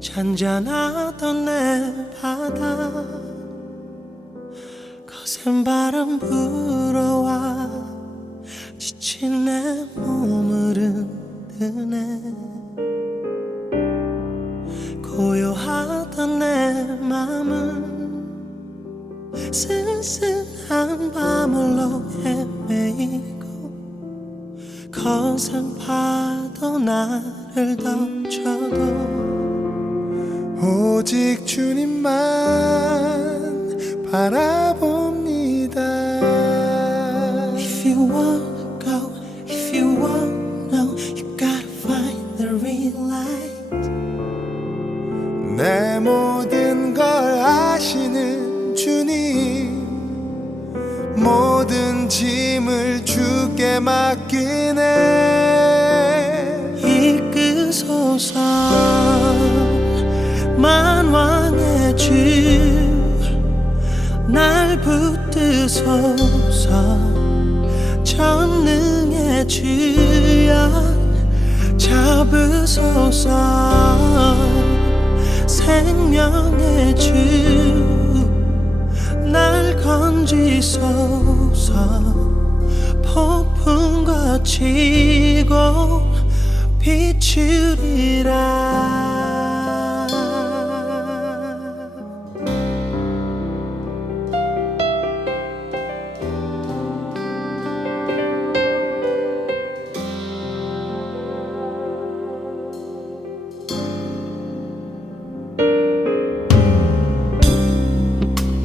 잔잔하던 내 바다 거센 바람 불어와 지친 내 몸을 흔드네. 고요하던 내 맘은 쓸쓸한 밤홀로 헤매이고 거센 파도 나를 덮쳐도 오직 주님만 바라봅니다. If you wanna go, if you wanna know, you gotta find the real light. 내 모든 걸 아시는 주님, 모든 짐을 주께 맡기네. 이끄소서 만왕의 주, 날 붙드소서 전능의 주여 잡으소서 생명의 주, 날 건지소서 폭풍과 치고 비추리라.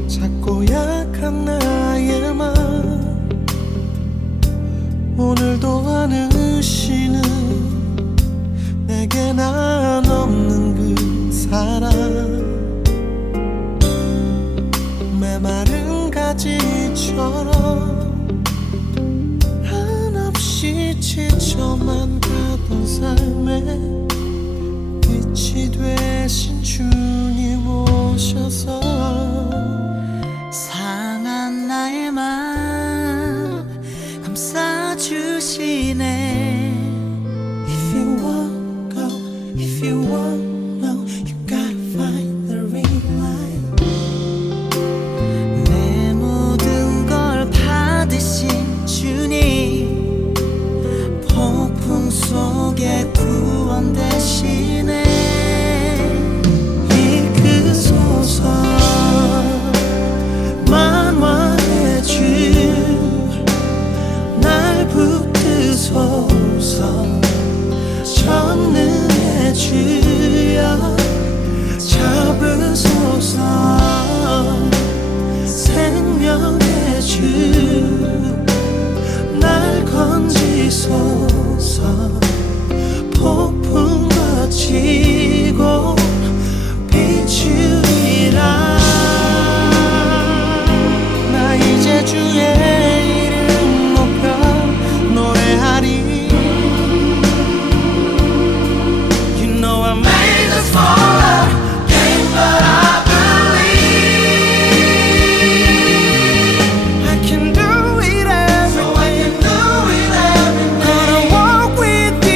작고 약한 나의 맘 오늘도 안으시는 내게 난 없는 그 사랑. 메마른 가지처럼 한없이 지쳐만 가던 삶에 빛이 되신 주님 오셔서 상한 나의 맘 감싸주시네. If you wanna go, if you wanna know, you gotta find the real light. 내 모든 걸 받으신 주님, 폭풍 속에 구원 되시네. 이끄소서 만왕의 주, 날 붙드소서 전능의 주여 잡으소서 생명의 주, 날 건지소서 폭풍과 치고 비추리라. 나 이제 주의 이름 높여 노래하리. You know I made this for a game, but I believe I can do it every day. Gonna walk with you.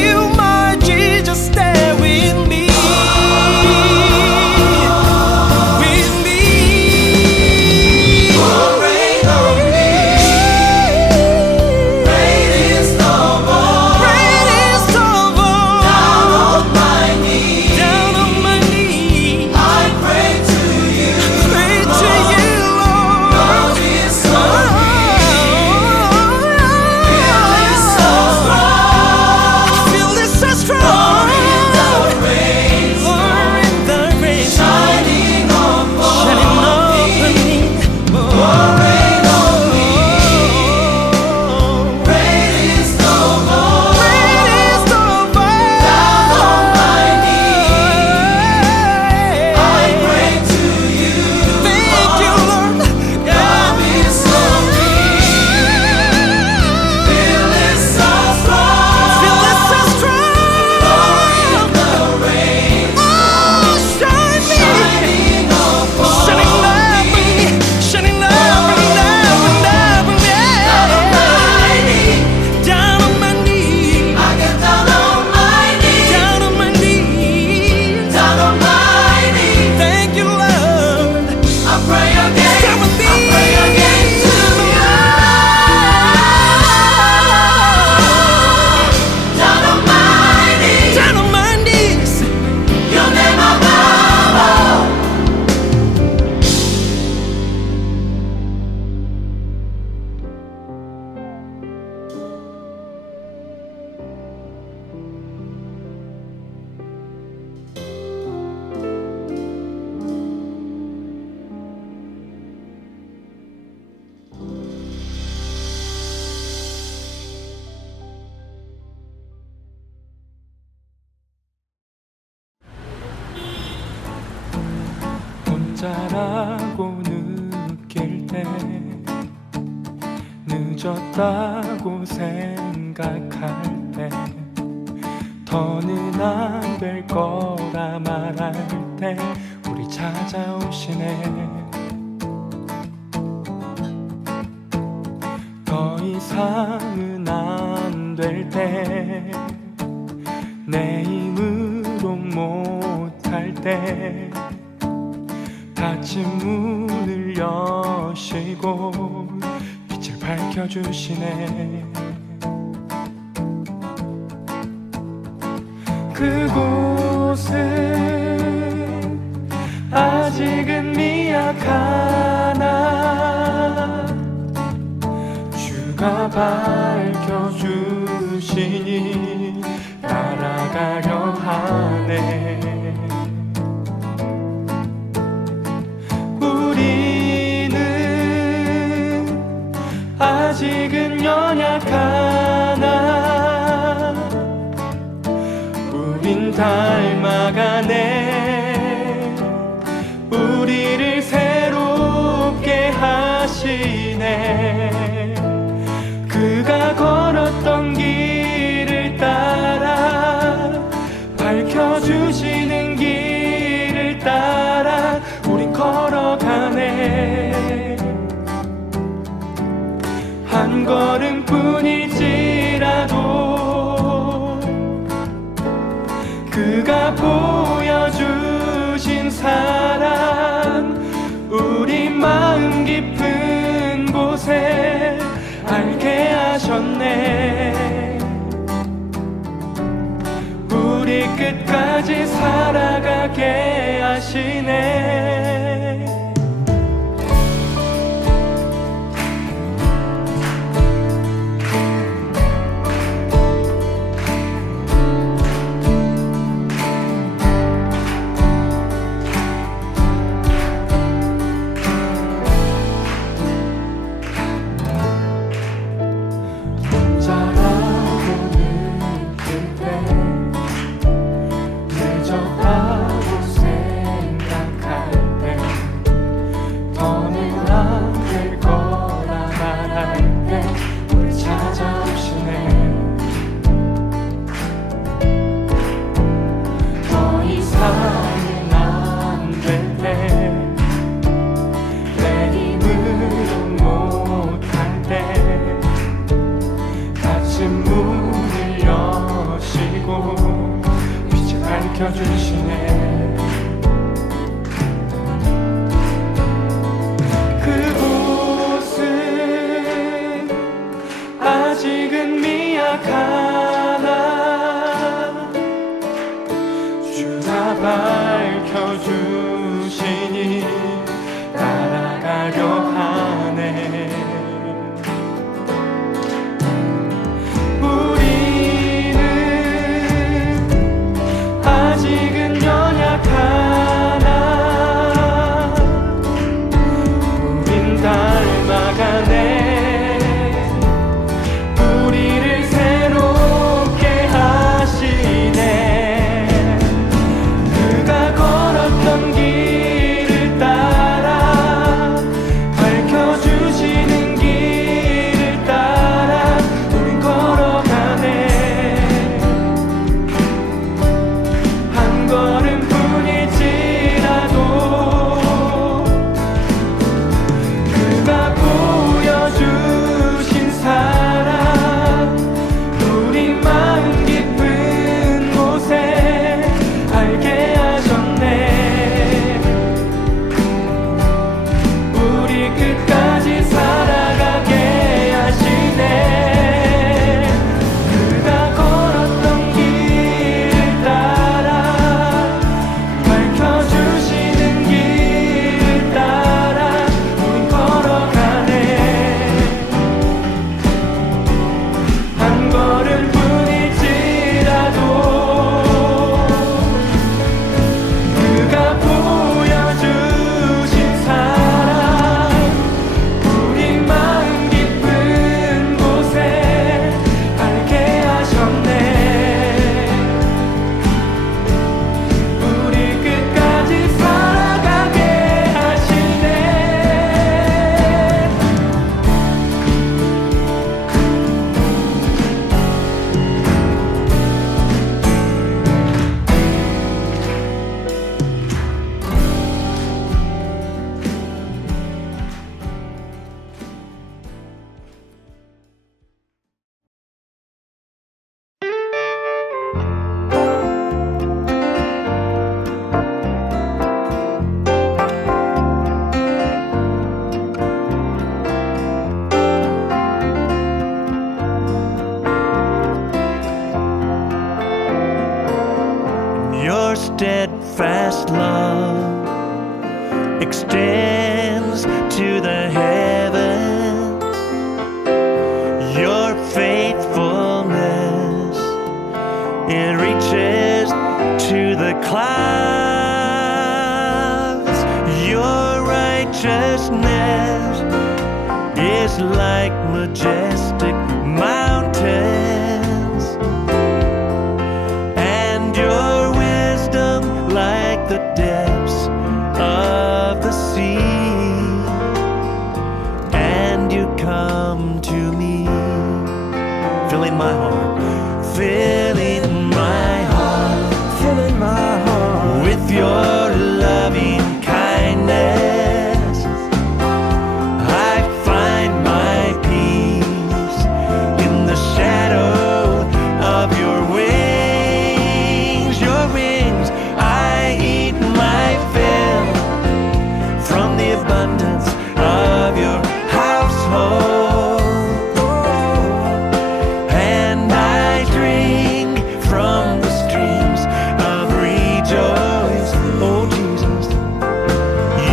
혼자라고 느낄 때 늦었다고 생각할 때 더는 안 될 거라 말할 때 우리 찾아오시네. 더 이상은 안 될 때 내 힘으로 못할 때 닫힌 문을 여시고 빛을 밝혀주시네. 그곳은 아직은 미약하나 주가 밝혀주시니 따라가려 하네. 우리는 아직은 연약하나 우린 닮아가네. 우리를 새롭게 하시네. 그가 걸었던 길을 따라 밝혀주시는 길을 따라 우린 걸어가네. 한 걸음뿐일지라도 그가 보여주신 사랑 우리 마음 깊은 곳에 알게 하셨네. 우리 끝까지 살아가게 하시네. 밝혀주시네. 그곳은 아직은 미약하나 주가 밝혀주시니 따라가려 하네. 아직은 연약하나 우린 닮아가네. 우리를 새롭게 하시네. 그가 걸었던 길 steadfast love extends to the heavens. Your faithfulness, it reaches to the clouds. Your righteousness is like majestic mountains, and your wisdom like the depths of the sea. And you come to me, filling my heart, filling my heart, filling my heart with your loving kindness. I find my peace in the shadow of your wings. Your wings, I eat my fill from the abundance of your household, and I drink from the streams of rejoice. Oh Jesus,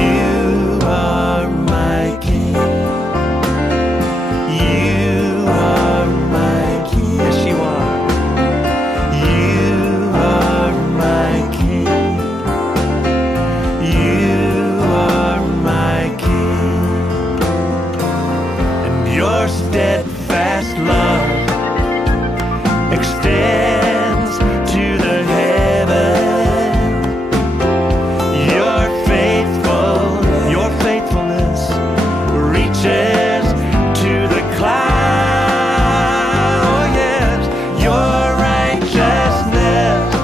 you are my King. You are my King. Yes, you are. You are my King. You are my King. And your steadfast love extends to the heaven. Your faithfulness reaches to the clouds. Oh yes, your righteousness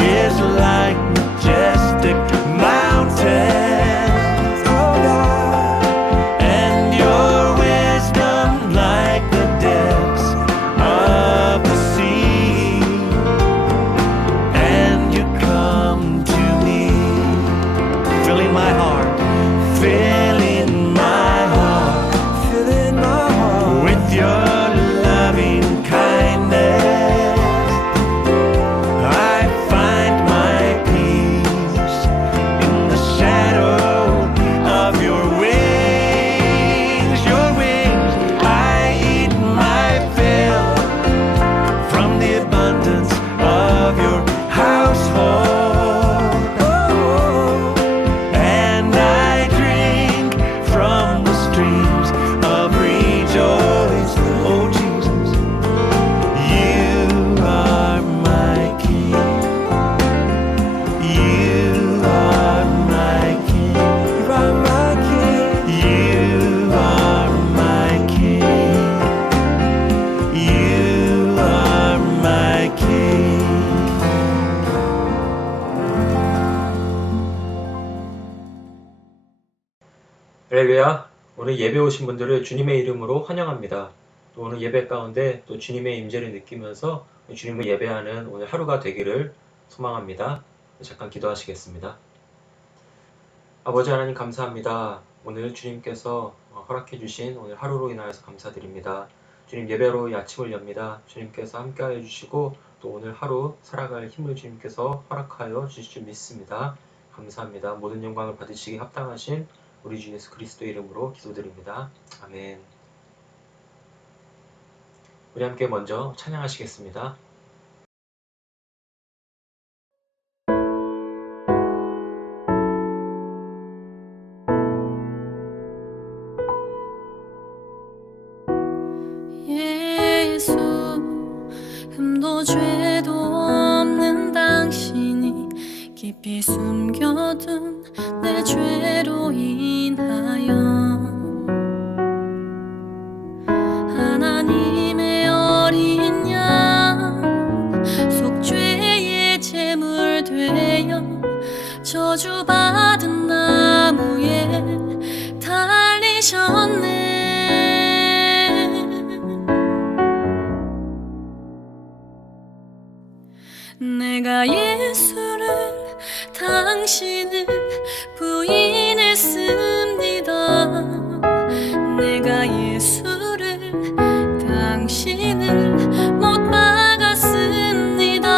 is like majestic mountains, oh God. and your wisdom like the depths of the sea. And you come to me, filling my heart, filling my heart Filling my heart with your loving kindness. I find my peace in the shadow of your wings. Your wings, I eat my fill from the abundance of your household, and I drink from the streams of rejoice. Oh Jesus, you are my King. You are my King. You are my King. You are my King. You are my King. 할렐루야. 오늘 예배 오신 분들을 주님의 이름으로 환영합니다. 또 오늘 예배 가운데 또 주님의 임재를 느끼면서 주님을 예배하는 오늘 하루가 되기를 소망합니다. 잠깐 기도하시겠습니다. 아버지 하나님 감사합니다. 오늘 주님께서 허락해 주신 오늘 하루로 인하여서 감사드립니다. 주님 예배로 이 아침을 엽니다. 주님께서 함께하여 주시고 또 오늘 하루 살아갈 힘을 주님께서 허락하여 주실 줄 믿습니다. 감사합니다. 모든 영광을 받으시기 합당하신 우리 주 예수 그리스도의 이름으로 기도드립니다. 아멘. 우리 함께 먼저 찬양하시겠습니다. 예수 흠도 죄도 없는 당신이 깊이 숨겨둔 내 죄로 인하여 하나님의 어린 양 속죄의 제물 되어 저주받은 나무에 달리셨네. 내가 예수를 당신을 부인했습니다. 내가 예수를 당신을 못 박았습니다.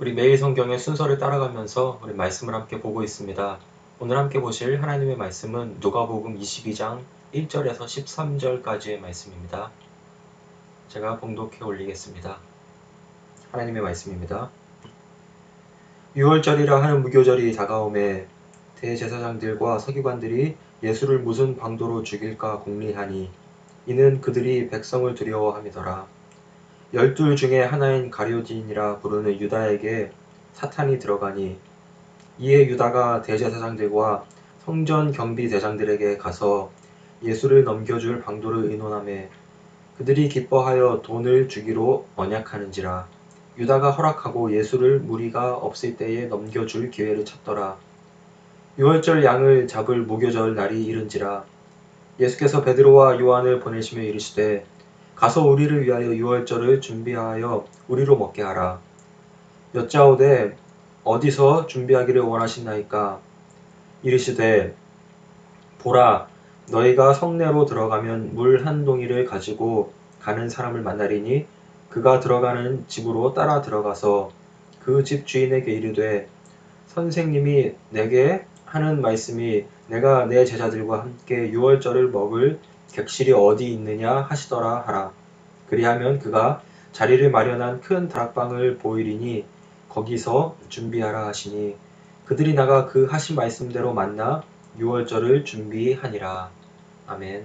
우리 매일 성경의 순서를 따라가면서 우리 말씀을 함께 보고 있습니다. 오늘 함께 보실 하나님의 말씀은 누가복음 22장 1절에서 13절까지의 말씀입니다. 제가 봉독해 올리겠습니다. 하나님의 말씀입니다. 유월절이라 하는 무교절이 다가오매 대제사장들과 서기관들이 예수를 무슨 방도로 죽일까 궁리하니 이는 그들이 백성을 두려워함이더라. 12 중에 하나인 가룟진이라 부르는 유다에게 사탄이 들어가니 이에 유다가 대제사장들과 성전 경비 대장들에게 가서 예수를 넘겨줄 방도를 의논하매 그들이 기뻐하여 돈을 주기로 언약하는지라. 유다가 허락하고 예수를 무리가 없을 때에 넘겨줄 기회를 찾더라. 유월절 양을 잡을 무교절 날이 이른지라. 예수께서 베드로와 요한을 보내시며 이르시되 가서 우리를 위하여 유월절을 준비하여 우리로 먹게 하라. 여짜오되 어디서 준비하기를 원하시나이까? 이르시되 보라, 너희가 성내로 들어가면 물 한 동이를 가지고 가는 사람을 만나리니 그가 들어가는 집으로 따라 들어가서 그 집 주인에게 이르되 선생님이 내게 하는 말씀이 내가 내 제자들과 함께 유월절을 먹을 객실이 어디 있느냐 하시더라 하라. 그리하면 그가 자리를 마련한 큰 다락방을 보이리니 거기서 준비하라 하시니 그들이 나가 그 하신 말씀대로 만나 유월절을 준비하니라. 아멘.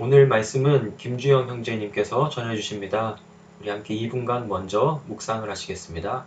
오늘 말씀은 김주영 형제님께서 전해주십니다. 우리 함께 2분간 먼저 묵상을 하시겠습니다.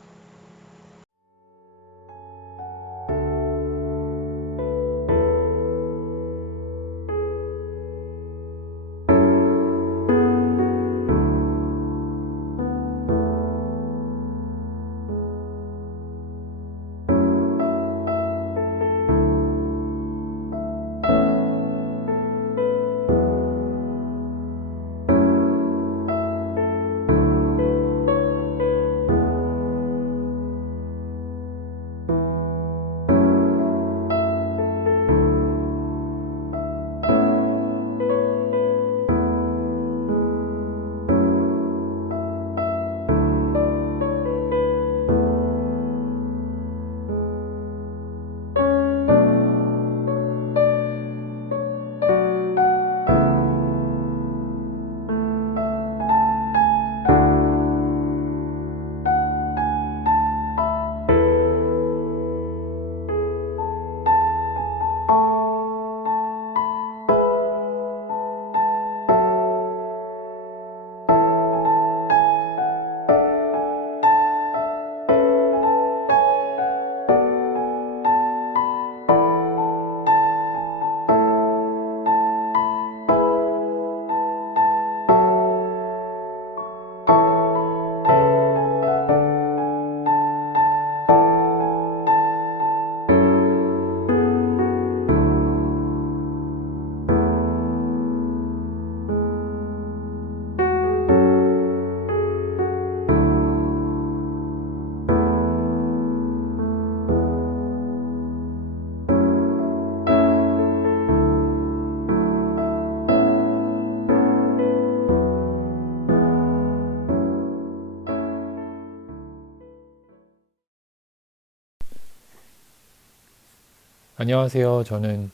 안녕하세요. 저는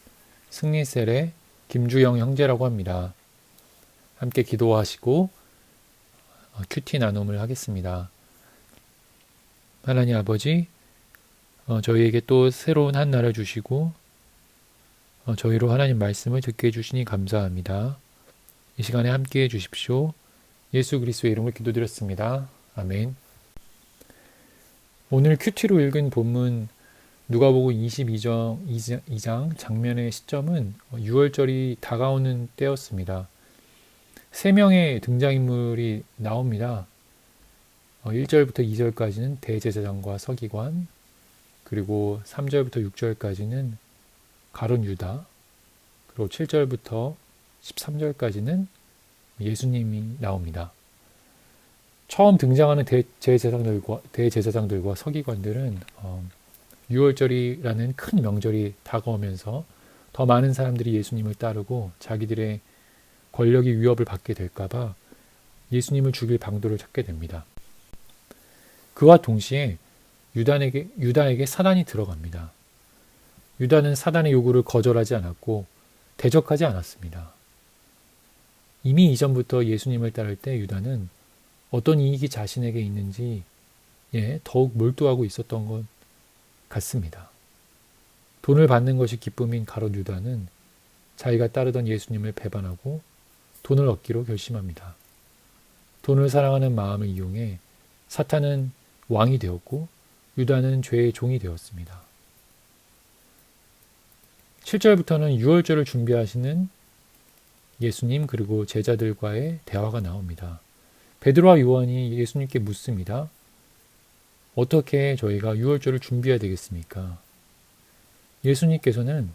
승리셀의 김주영 형제라고 합니다. 함께 기도하시고 큐티 나눔을 하겠습니다. 하나님 아버지, 저희에게 또 새로운 한 날을 주시고 저희로 하나님 말씀을 듣게 해주시니 감사합니다. 이 시간에 함께해 주십시오. 예수 그리스도의 이름으로 기도드렸습니다. 아멘. 오늘 큐티로 읽은 본문 누가복음 22장 장면의 시점은 유월절이 다가오는 때였습니다. 3명의 등장인물이 나옵니다. 1절부터 2절까지는 대제사장과 서기관, 그리고 3절부터 6절까지는 가룟 유다, 그리고 7절부터 13절까지는 예수님이 나옵니다. 처음 등장하는 대제사장들과 서기관들은 유월절이라는 큰 명절이 다가오면서 더 많은 사람들이 예수님을 따르고 자기들의 권력이 위협을 받게 될까봐 예수님을 죽일 방도를 찾게 됩니다. 그와 동시에 유다에게 사단이 들어갑니다. 유다는 사단의 요구를 거절하지 않았고 대적하지 않았습니다. 이미 이전부터 예수님을 따를 때 유다는 어떤 이익이 자신에게 있는지 더욱 몰두하고 있었던 것 같습니다. 돈을 받는 것이 기쁨인 가롯 유다는 자기가 따르던 예수님을 배반하고 돈을 얻기로 결심합니다. 돈을 사랑하는 마음을 이용해 사탄은 왕이 되었고 유다는 죄의 종이 되었습니다. 7절부터는 유월절을 준비하시는 예수님 그리고 제자들과의 대화가 나옵니다. 베드로와 요한이 예수님께 묻습니다. 어떻게 저희가 유월절을 준비해야 되겠습니까? 예수님께서는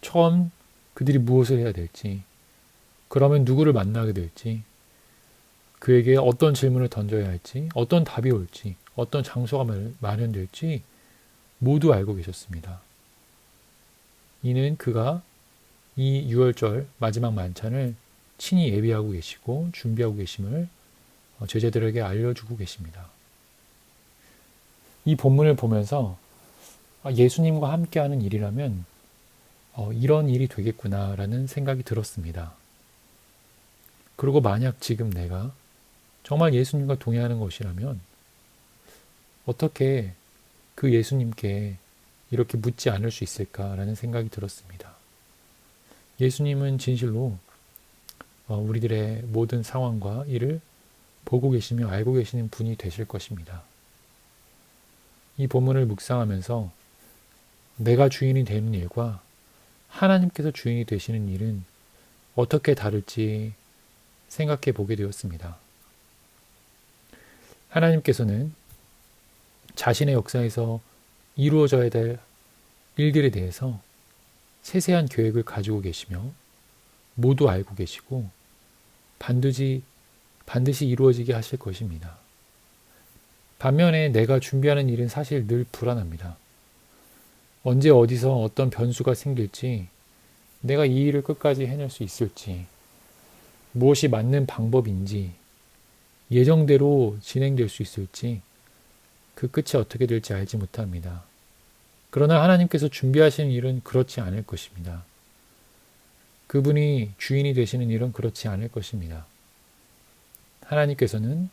처음 그들이 무엇을 해야 될지, 그러면 누구를 만나게 될지, 그에게 어떤 질문을 던져야 할지, 어떤 답이 올지, 어떤 장소가 마련될지 모두 알고 계셨습니다. 이는 그가 이 유월절 마지막 만찬을 친히 예비하고 계시고 준비하고 계심을 제자들에게 알려주고 계십니다. 이 본문을 보면서 예수님과 함께하는 일이라면 이런 일이 되겠구나라는 생각이 들었습니다. 그리고 만약 지금 내가 정말 예수님과 동행하는 것이라면 어떻게 그 예수님께 이렇게 묻지 않을 수 있을까라는 생각이 들었습니다. 예수님은 진실로 우리들의 모든 상황과 일을 보고 계시며 알고 계시는 분이 되실 것입니다. 이 본문을 묵상하면서 내가 주인이 되는 일과 하나님께서 주인이 되시는 일은 어떻게 다를지 생각해 보게 되었습니다. 하나님께서는 자신의 역사에서 이루어져야 될 일들에 대해서 세세한 계획을 가지고 계시며 모두 알고 계시고 반드시 이루어지게 하실 것입니다. 반면에 내가 준비하는 일은 사실 늘 불안합니다. 언제 어디서 어떤 변수가 생길지, 내가 이 일을 끝까지 해낼 수 있을지, 무엇이 맞는 방법인지, 예정대로 진행될 수 있을지, 그 끝이 어떻게 될지 알지 못합니다. 그러나 하나님께서 준비하시는 일은 그렇지 않을 것입니다. 그분이 주인이 되시는 일은 그렇지 않을 것입니다. 하나님께서는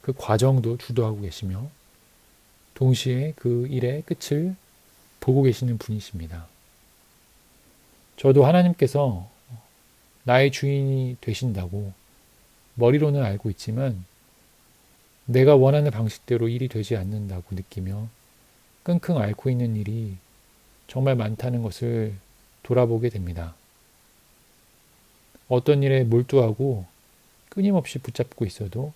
그 과정도 주도하고 계시며 동시에 그 일의 끝을 보고 계시는 분이십니다. 저도 하나님께서 나의 주인이 되신다고 머리로는 알고 있지만 내가 원하는 방식대로 일이 되지 않는다고 느끼며 끙끙 앓고 있는 일이 정말 많다는 것을 돌아보게 됩니다. 어떤 일에 몰두하고 끊임없이 붙잡고 있어도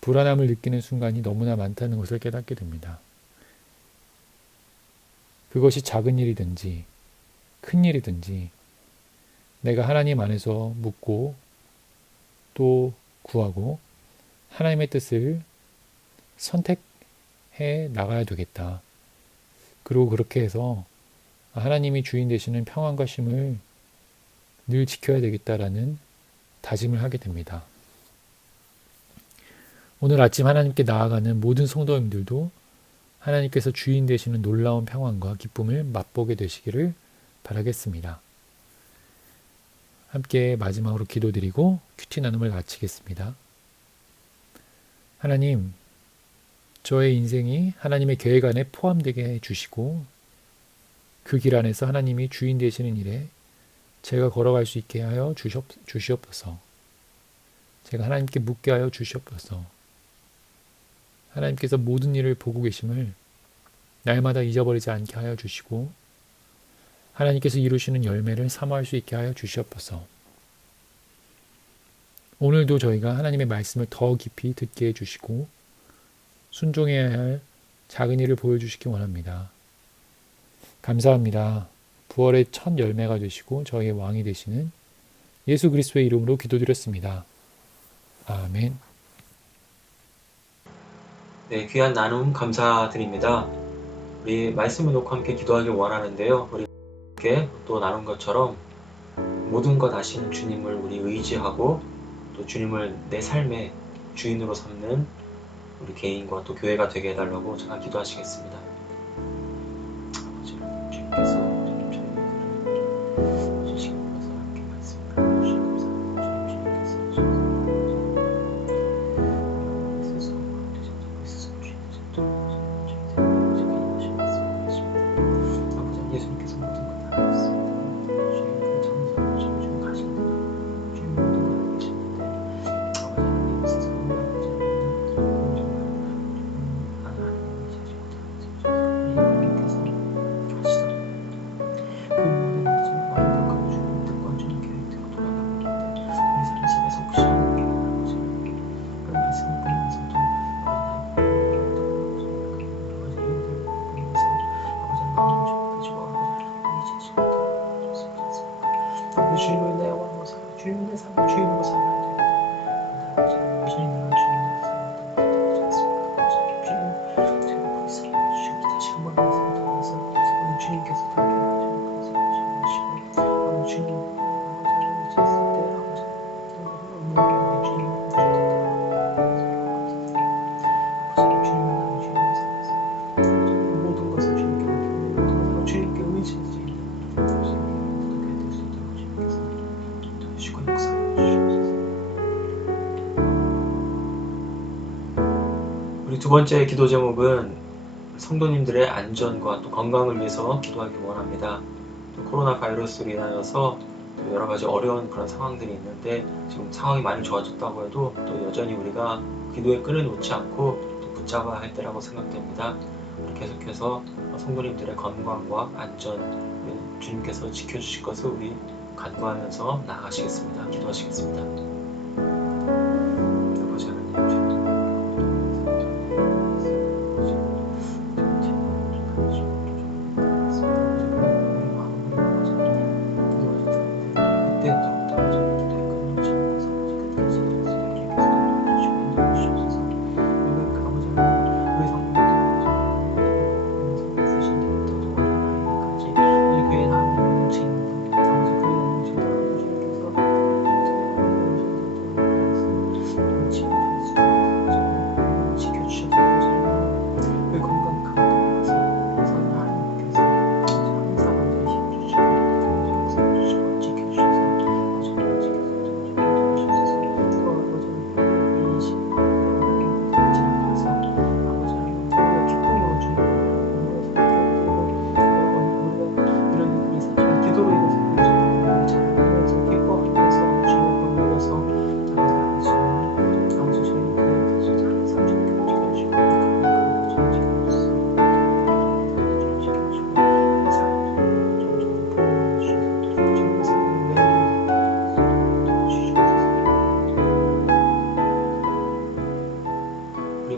불안함을 느끼는 순간이 너무나 많다는 것을 깨닫게 됩니다. 그것이 작은 일이든지 큰 일이든지 내가 하나님 안에서 묻고 또 구하고 하나님의 뜻을 선택해 나가야 되겠다. 그리고 그렇게 해서 하나님이 주인 되시는 평안과 쉼을 늘 지켜야 되겠다라는 다짐을 하게 됩니다. 오늘 아침 하나님께 나아가는 모든 성도님들도 하나님께서 주인 되시는 놀라운 평안과 기쁨을 맛보게 되시기를 바라겠습니다. 함께 마지막으로 기도드리고 큐티 나눔을 마치겠습니다. 하나님, 저의 인생이 하나님의 계획 안에 포함되게 해주시고 그 길 안에서 하나님이 주인 되시는 일에 제가 걸어갈 수 있게 하여 주시옵소서. 제가 하나님께 묻게 하여 주시옵소서. 하나님께서 모든 일을 보고 계심을 날마다 잊어버리지 않게 하여 주시고 하나님께서 이루시는 열매를 사모할 수 있게 하여 주시옵소서. 오늘도 저희가 하나님의 말씀을 더 깊이 듣게 해주시고 순종해야 할 작은 일을 보여주시기 원합니다. 감사합니다. 부활의 첫 열매가 되시고 저희의 왕이 되시는 예수 그리스도의 이름으로 기도드렸습니다. 아멘. 네, 귀한 나눔 감사드립니다. 우리 말씀을 놓고 함께 기도하길 원하는데요. 우리 함께 또 나눈 것처럼 모든 것 아시는 주님을 우리 의지하고 또 주님을 내 삶의 주인으로 삼는 우리 개인과 또 교회가 되게 해달라고 제가 기도하시겠습니다. 아버지 하나님, 주님께서 저희들을 주시고 나서 함께 말씀을 나눠주시기 감사합니다. 주님께서 예수님께서 모든 걸 다 하셨습니다. 주님께서 정말 주님 가신 대로 주님 모든 걸 하시는데 아버지 하나님 세상을 하나님이 자식 못하는 하나님께서 하시던 그 모든 것을 완벽한 주님 뜻과 주님 계획대로 돌아가고 있는데 우리 삶 속에서 혹시 아버지 그 말씀을 보면서도 아버지 일들을 보면서 아버지 마음을 좁혀지고 아버지 주님을 내 원하고 살아 주님을 내 삶을 주인으로 살아야 됩니다. 아버지 여전히 내가 주님으로 살아야 되지 않습니까? 아버지 주님 제가 불쌍히 주시고 다시 한번 말씀을 통해서 오늘 주님께서 다 도와주시고 아버지 주님 아버지 있을 때 아버지 너무너무 주님 아버지 주님을 나는 주님을 살아서 모든 것을 주님께 맡기고 주님께 의지할 수 있는 어떻게 될 수 있도록 주님께서 도와주시고 역사해 주시옵소서. 우리 두 번째 기도 제목은 성도님들의 안전과 또 건강을 위해서 기도하기 원합니다. 또 코로나 바이러스로 인하여서 또 여러 가지 어려운 그런 상황들이 있는데 지금 상황이 많이 좋아졌다고 해도 또 여전히 우리가 기도의 끈을 놓지 않고 또 붙잡아야 할 때라고 생각됩니다. 계속해서 성도님들의 건강과 안전 주님께서 지켜주실 것을 우리 간구하면서 나아가시겠습니다. 기도하시겠습니다. 아버지 하나님 주님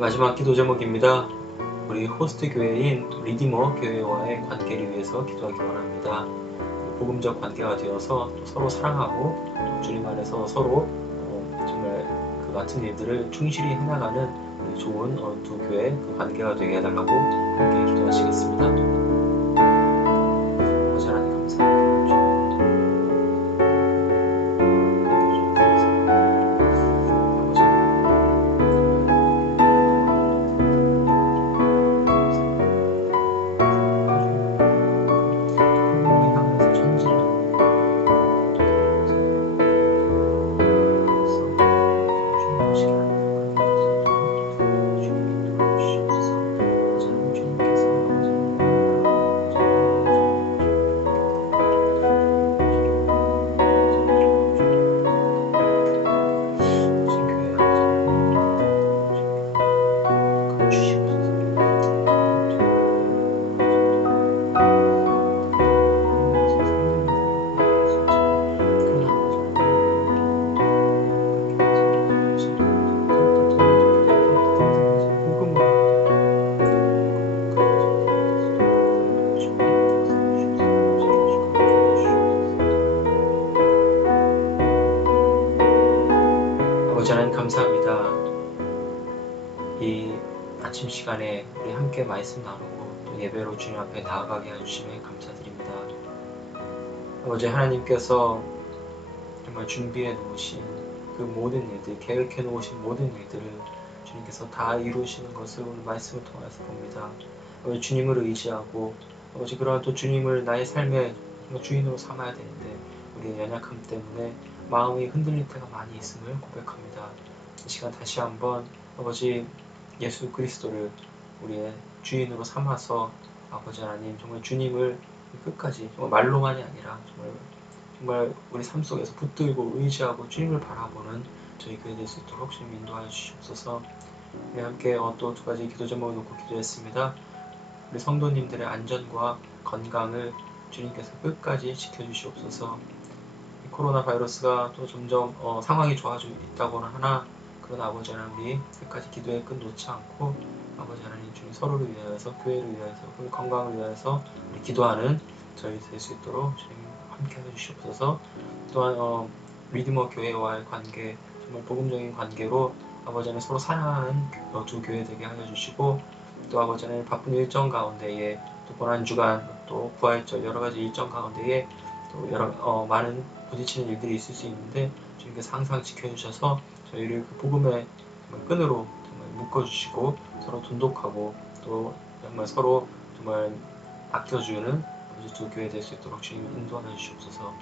마지막 기도 제목입니다. 우리 호스트 교회인 리디머 교회와의 관계를 위해서 기도하기 원합니다. 복음적 관계가 되어서 또 서로 사랑하고 또 주님 안에서 서로 정말 그 같은 일들을 충실히 해나가는 우리 좋은 두 교회 그 관계가 되게 해달라고 함께 기도하시겠습니다. 아버지 하나님 감사합니다. 아버지 하나님 감사합니다. 이 아침 시간에 우리 함께 말씀 나누고 또 예배로 주님 앞에 나아가게 해주심에 감사드립니다. 아버지 하나님께서 정말 준비해 놓으신 그 모든 일들, 계획해 놓으신 모든 일들을 주님께서 다 이루시는 것을 오늘 말씀을 통해서 봅니다. 아버지 주님을 의지하고 아버지 그러한 또 주님을 나의 삶의 주인으로 삼아야 되는데 우리의 연약함 때문에 마음이 흔들릴 때가 많이 있음을 고백합니다. 이 시간 다시 한번 아버지 예수 그리스도를 우리의 주인으로 삼아서 아버지 하나님 정말 주님을 끝까지 정말 말로만이 아니라 정말 우리 삶 속에서 붙들고 의지하고 주님을 바라보는 저희 교회 될 수 있도록 주님 인도하여 주시옵소서. 우리 함께 또 두 가지 기도 제목을 놓고 기도했습니다. 우리 성도님들의 안전과 건강을 주님께서 끝까지 지켜주시옵소서. 이 코로나 바이러스가 또 점점 상황이 좋아지고 있다고는 하나 그런 아버지 하나님 우리 끝까지 기도의 끈 놓지 않고 아버지 하나님 주님 서로를 위하여서 교회를 위하여서 우리 건강을 위하여서 우리 기도하는 저희 될 수 있도록 주님 함께 해주시옵소서. 또한 리디머 교회와의 관계 정말 복음적인 관계로 아버지 하나님 서로 사랑하는 두 교회 되게 하여 주시고 또 아버지 하나님 바쁜 일정 가운데에 또 고난주간 또 부활절 여러 가지 일정 가운데에 또 많은 부딪히는 일들이 있을 수 있는데 주님께서 항상 지켜주셔서 저희를 그 복음의 끈으로 정말 묶어주시고 서로 돈독하고 또 정말 서로 정말 아껴주는 아버지 두 교회 될 수 있도록 주님 인도하여 주시옵소서.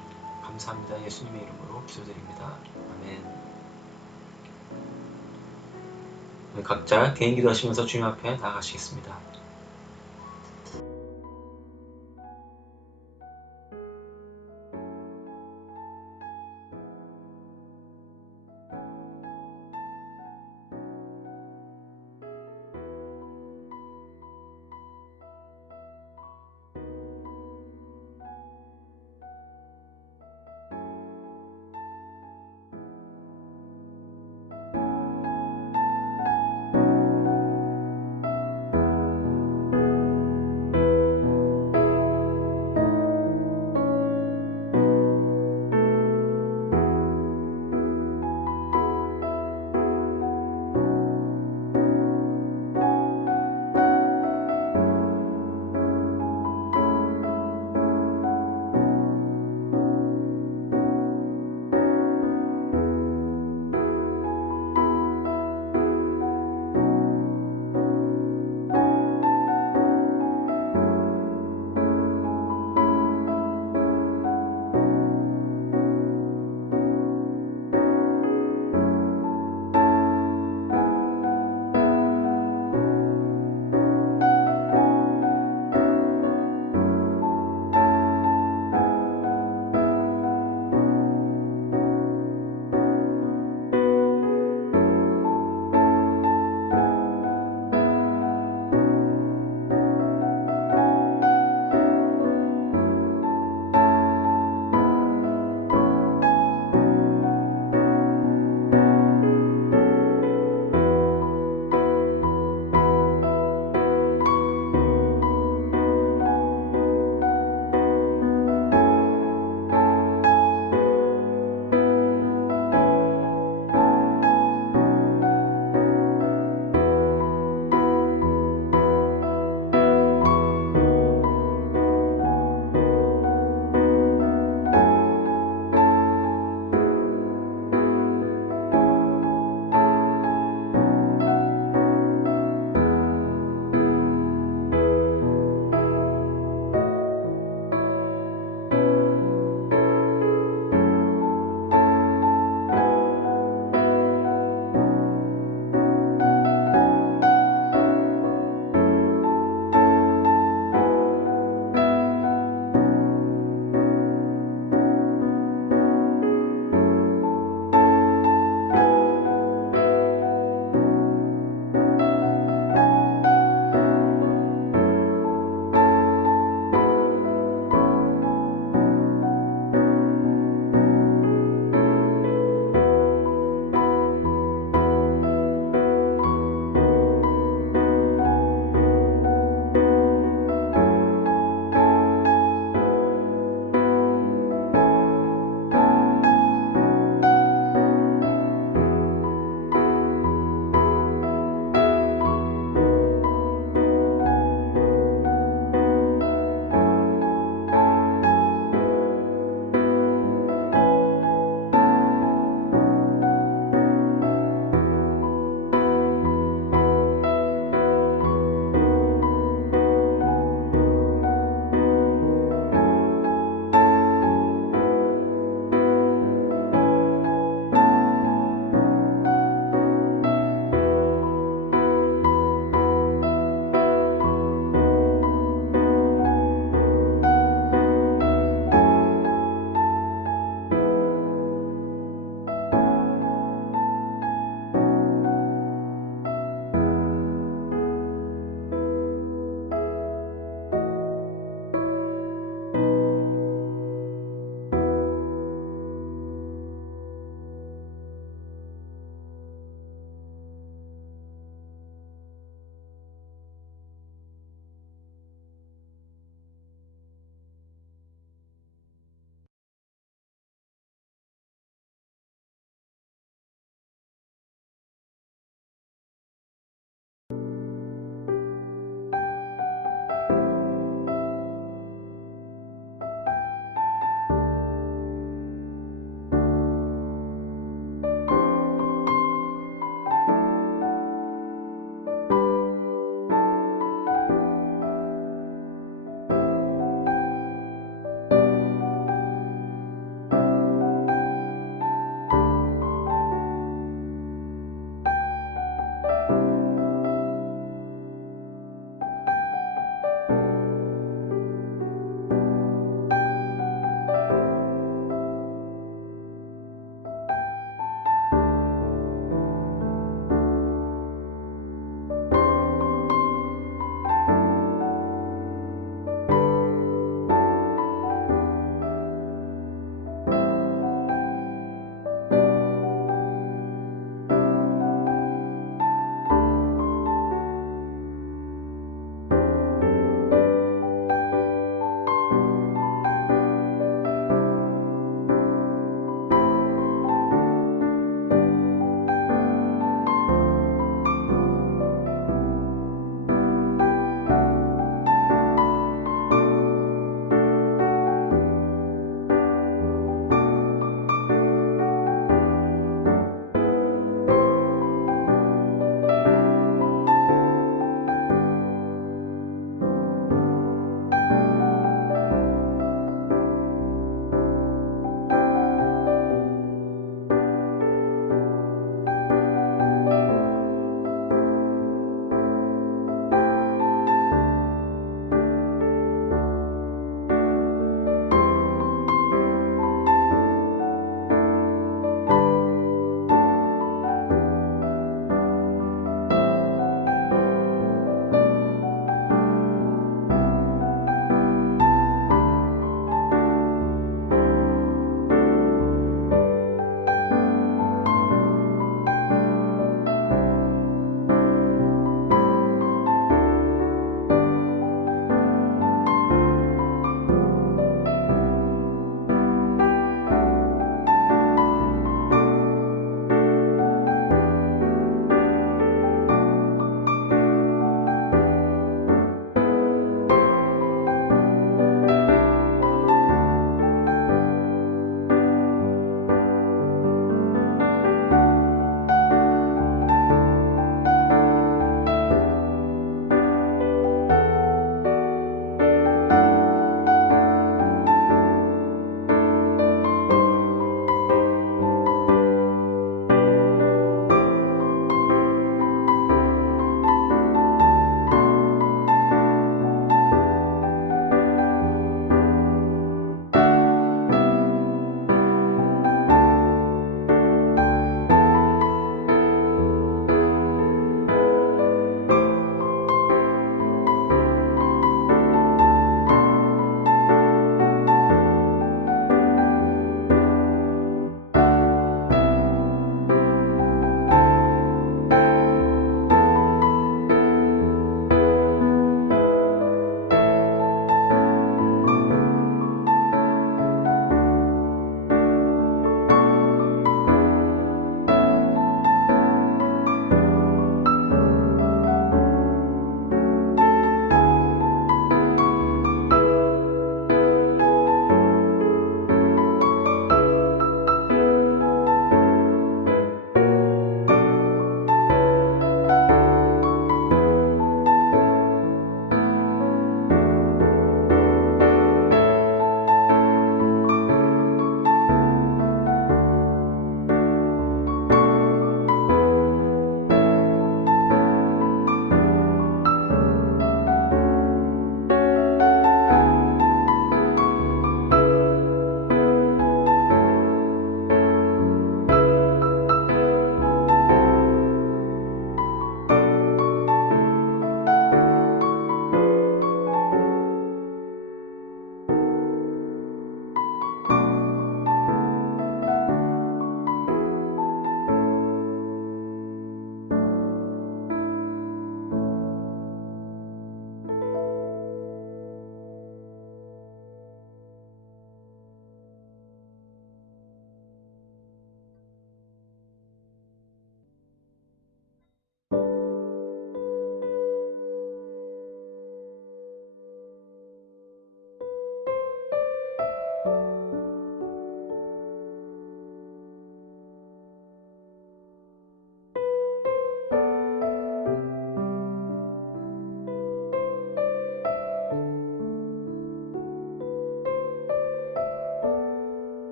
감사합니다. 예수님의 이름으로 기도드립니다. 아멘. 각자 개인 기도하시면서 주님 앞에 나아가시겠습니다.